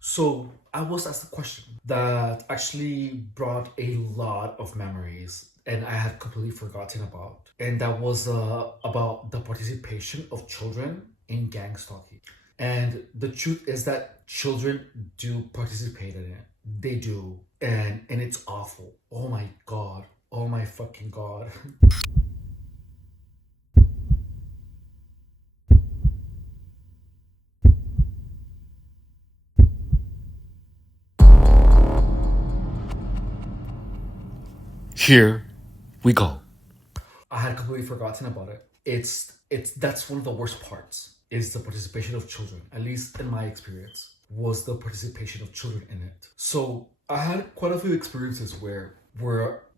So I was asked a question that actually brought a lot of memories and I had completely forgotten about. And that was about the participation of children in gang stalking. And the truth is that children do participate in it. They do. And it's awful. Oh my god. Oh my fucking god. Here we go. I had completely forgotten about it. It's that's one of the worst parts is the participation of children. At least in my experience, was the participation of children in it. So I had quite a few experiences where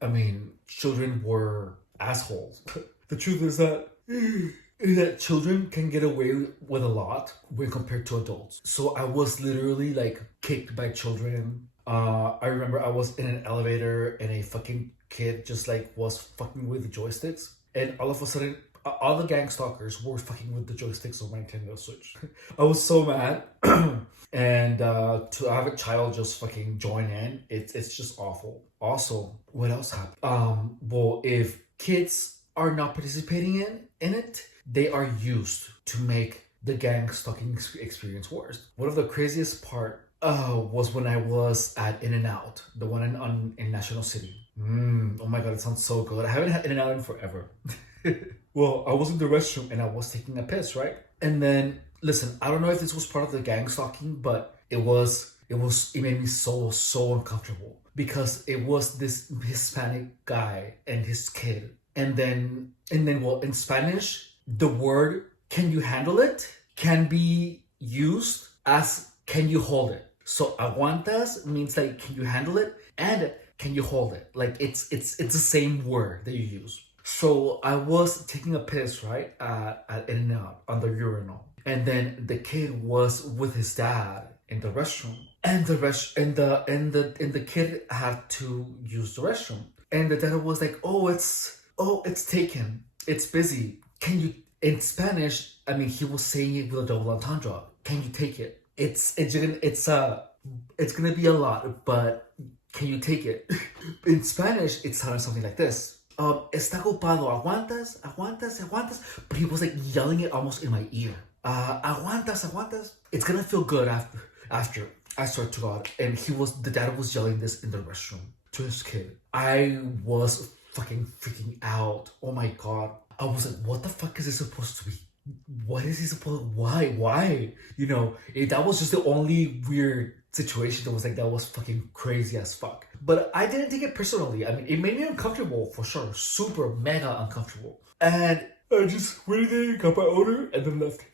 I mean children were assholes. The truth is that children can get away with a lot when compared to adults. So I was literally like kicked by children. I remember I was in an elevator and a fucking kid just like was fucking with the joysticks, and all of a sudden, all the gang stalkers were fucking with the joysticks on my Nintendo Switch. I was so mad, and to have a child just fucking join in, it's just awful. Also, what else happened? Well, if kids are not participating in it, they are used to make the gang stalking experience worse. One of the craziest part was when I was at In and Out, the one in National City. Oh my god, it sounds so good. I haven't had In and Out in forever. Well, I was in the restroom and I was taking a piss, right? And then, listen, I don't know if this was part of the gang stalking, but it made me so uncomfortable because it was this Hispanic guy and his kid. And then, well, in Spanish, the word "can you handle it" can be used as "can you hold it." So aguantas means like can you handle it, and can you hold it? Like it's the same word that you use. So I was taking a piss right at In and Out on the urinal, and then the kid was with his dad in the restroom, and the rest and the kid had to use the restroom, and the dad was like, "Oh, it's taken, it's busy. Can you?" In Spanish, I mean, he was saying it with a double entendre. Can you take it? It's gonna be a lot, but can you take it? In Spanish, it sounded something like this. Está ocupado, aguantas, aguantas, aguantas. But he was like yelling it almost in my ear. Aguantas, aguantas. It's gonna feel good after. I swear to God. And the dad was yelling this in the restroom to his kid. I was fucking freaking out. Oh my God. I was like, what the fuck is this supposed to be? What is he supposed? Why? That was just the only weird situation that was fucking crazy as fuck. But I didn't take it personally. I mean, it made me uncomfortable for sure, super mega uncomfortable. And I just waited there, got my order, and then left.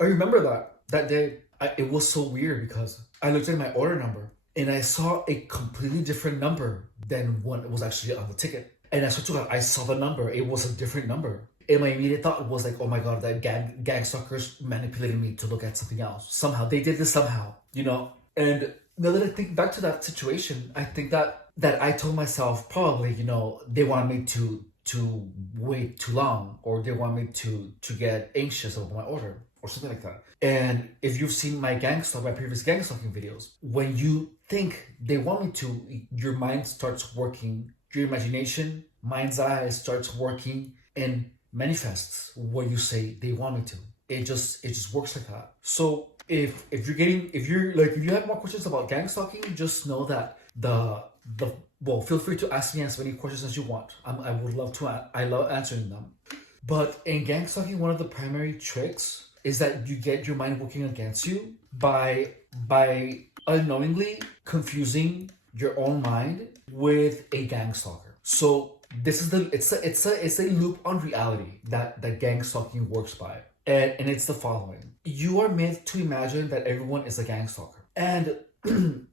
I remember that day. It was so weird because I looked at my order number and I saw a completely different number than what was actually on the ticket. And I swear to God, I saw the number. It was a different number. And my immediate thought was like, oh my God, that gang stalkers manipulated me to look at something else. Somehow. They did this somehow. And now that I think back to that situation, I think that I told myself probably, they wanted me to wait too long, or they want me to get anxious over my order or something like that. And if you've seen my previous gang stalking videos, when you think they want me to, your mind starts working, your imagination, mind's eye starts working and manifests what you say they want me to. It just works like that. So if you have more questions about gang stalking, just know that well, feel free to ask me as many questions as you want. I would love to. I love answering them. But in gang stalking, one of the primary tricks is that you get your mind working against you by unknowingly confusing your own mind with a gang stalker. So this is it's a loop on reality that gang stalking works by. And it's the following. You are meant to imagine that everyone is a gang stalker. And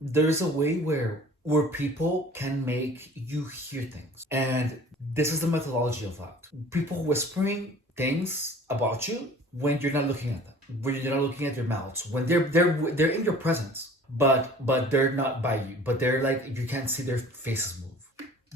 there's a way where people can make you hear things. And this is the methodology of that. People whispering things about you when you're not looking at them, when you're not looking at their mouths, when they're in your presence, but they're not by you, but they're like you can't see their faces move.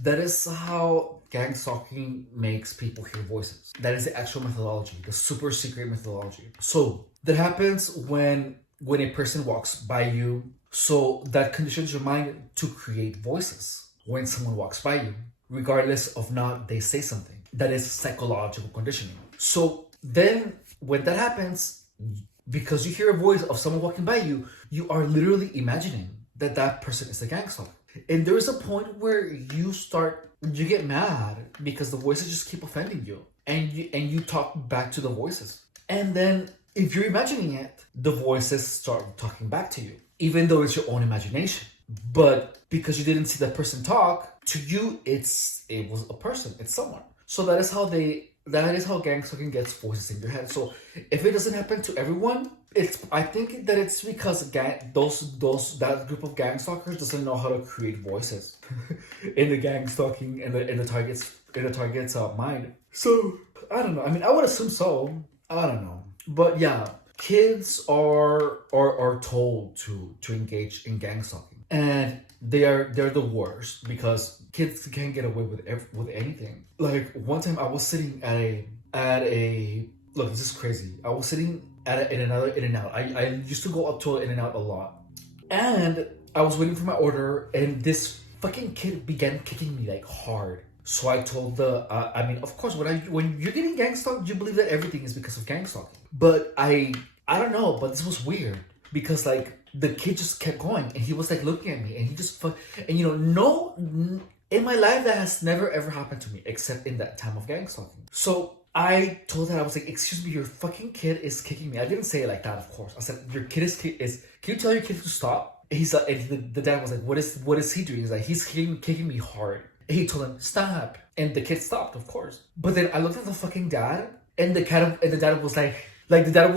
That is how gang stalking makes people hear voices. That is the actual methodology, the super secret methodology. So that happens when when a person walks by you. So that conditions your mind to create voices when someone walks by you, regardless of not they say something. That is psychological conditioning. So then when that happens, because you hear a voice of someone walking by you, you are literally imagining that that person is a gangster. And there is a point where you get mad because the voices just keep offending you, and you talk back to the voices. And then if you're imagining it, the voices start talking back to you, even though it's your own imagination. But because you didn't see that person talk to you, it was a person, it's someone. So that is how GangStalking gets voices in your head. So if it doesn't happen to everyone, I think that it's because that group of gang stalkers doesn't know how to create voices in the gang stalking and the target's mind. So I don't know. I mean, I would assume so. I don't know. But yeah, kids are told to engage in gang stalking, and they're the worst because kids can't get away with anything. Like one time I was sitting at a look, this is crazy. I was sitting at another In-N-Out. I used to go up to In-N-Out a lot, and I was waiting for my order, and this fucking kid began kicking me like hard. So I told I mean, of course, when you're getting gang stalked, you believe that everything is because of gang stalking. But I don't know, but this was weird because like the kid just kept going, and he was like looking at me, and he just no, in my life that has never ever happened to me except in that time of gang stalking. So I told her, I was like, excuse me, your fucking kid is kicking me. I didn't say it like that, of course. I said, your kid is can you tell your kid to stop? He's like, and the dad was like, what is he doing? He's like, he's kicking me hard. And he told him, stop. And the kid stopped, of course. But then I looked at the fucking dad, and the dad was like the dad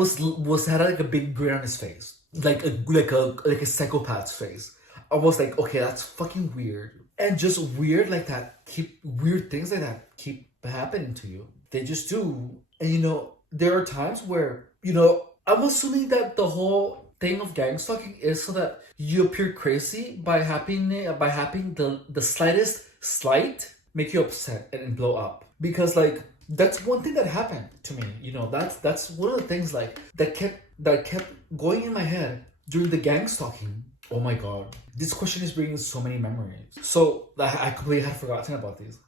had like a big grin on his face. Like a psychopath's face. I was like, okay, that's fucking weird. And just weird like that, weird things like that keep happening to you. They just do. And there are times where, I'm assuming that the whole thing of gang stalking is so that you appear crazy by having the slightest slight make you upset and blow up. Because like that's one thing that happened to me. That's one of the things like that kept going in my head during the gang stalking. Oh my god, this question is bringing so many memories. So I completely had forgotten about these.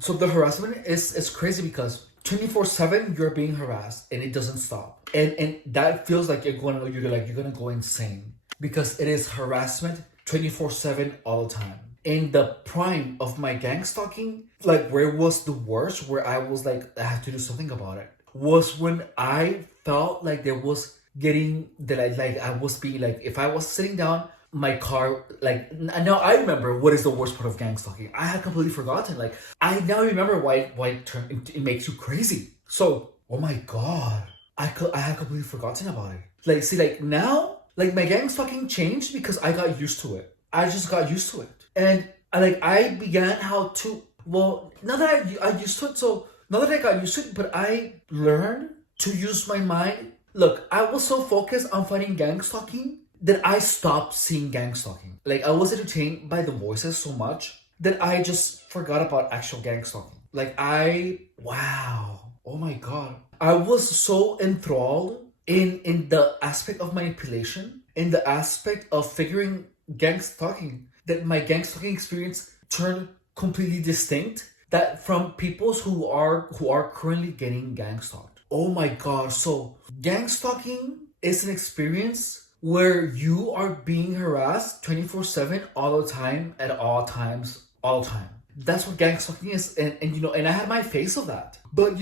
So the harassment is crazy because 24/7 you're being harassed and it doesn't stop, and that feels like you're gonna go insane because it is harassment 24/7 all the time. In the prime of my gang stalking, like where it was the worst, where I was like I have to do something about it, was when I felt like there was getting that I was being like, if I was sitting down, my car, like now I remember what is the worst part of gang stalking. I had completely forgotten. Like I now remember why it makes you crazy. So oh my god, I had completely forgotten about it. Like see, like now, like my gang stalking changed because I got used to it. I just got used to it, and I began how to. Well, now that I used to it, so now that I got used to it, but I learned to use my mind. Look, I was so focused on fighting gang stalking that I stopped seeing gang stalking. Like I was entertained by the voices so much that I just forgot about actual gang stalking. Like wow, oh my god, I was so enthralled in the aspect of manipulation, in the aspect of figuring gang stalking, that my gang stalking experience turned completely distinct that from people's who are currently getting gang stalked. Oh my god, so gang stalking is an experience where you are being harassed 24/7 all the time, at all times, all the time. That's what gang stalking is, and I had my face of that. But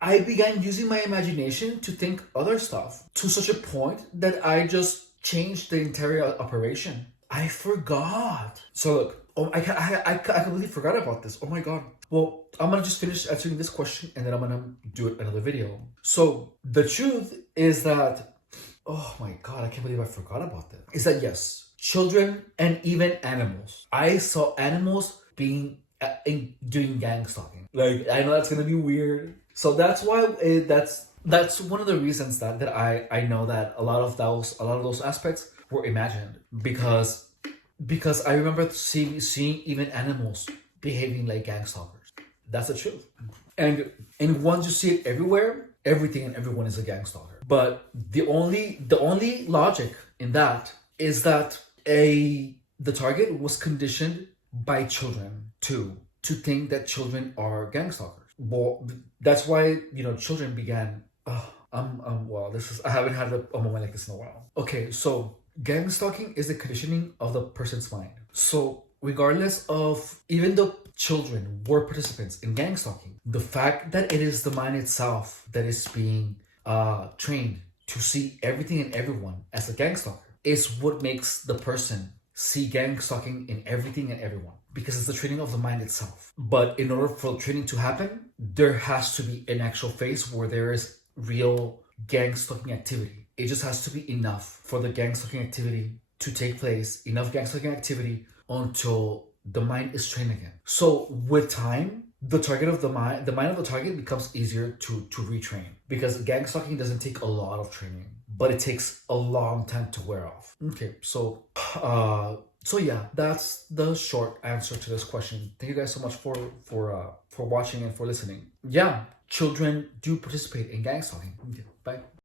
I began using my imagination to think other stuff to such a point that I just changed the entire operation. I forgot. So look, I completely forgot about this. Oh my god. Well, I'm gonna just finish answering this question and then I'm gonna do another video. So the truth is that, oh my god, I can't believe I forgot about that. Is that yes, children and even animals. I saw animals doing gang stalking. Like I know that's gonna be weird. So that's why that's one of the reasons that I know that a lot of those aspects were imagined because I remember seeing even animals behaving like gang stalkers. That's the truth. And once you see it everywhere, everything and everyone is a gang stalker. But the only logic in that is that the target was conditioned by children to think that children are gang stalkers. Well, that's why children began. Well, this is I haven't had a moment like this in a while. Okay, so gang stalking is the conditioning of the person's mind. So regardless of, even though children were participants in gang stalking, the fact that it is the mind itself that is being trained to see everything and everyone as a gang stalker is what makes the person see gang stalking in everything and everyone, because it's the training of the mind itself. But in order for training to happen, there has to be an actual phase where there is real gang stalking activity. It just has to be enough for the gang stalking activity to take place, enough gang stalking activity until the mind is trained again. So with time, the target of the mind of the target becomes easier to retrain, because gang stalking doesn't take a lot of training, but it takes a long time to wear off. Okay, so yeah, that's the short answer to this question. Thank you guys so much for watching and for listening. Yeah, children do participate in gang stalking. Okay, bye.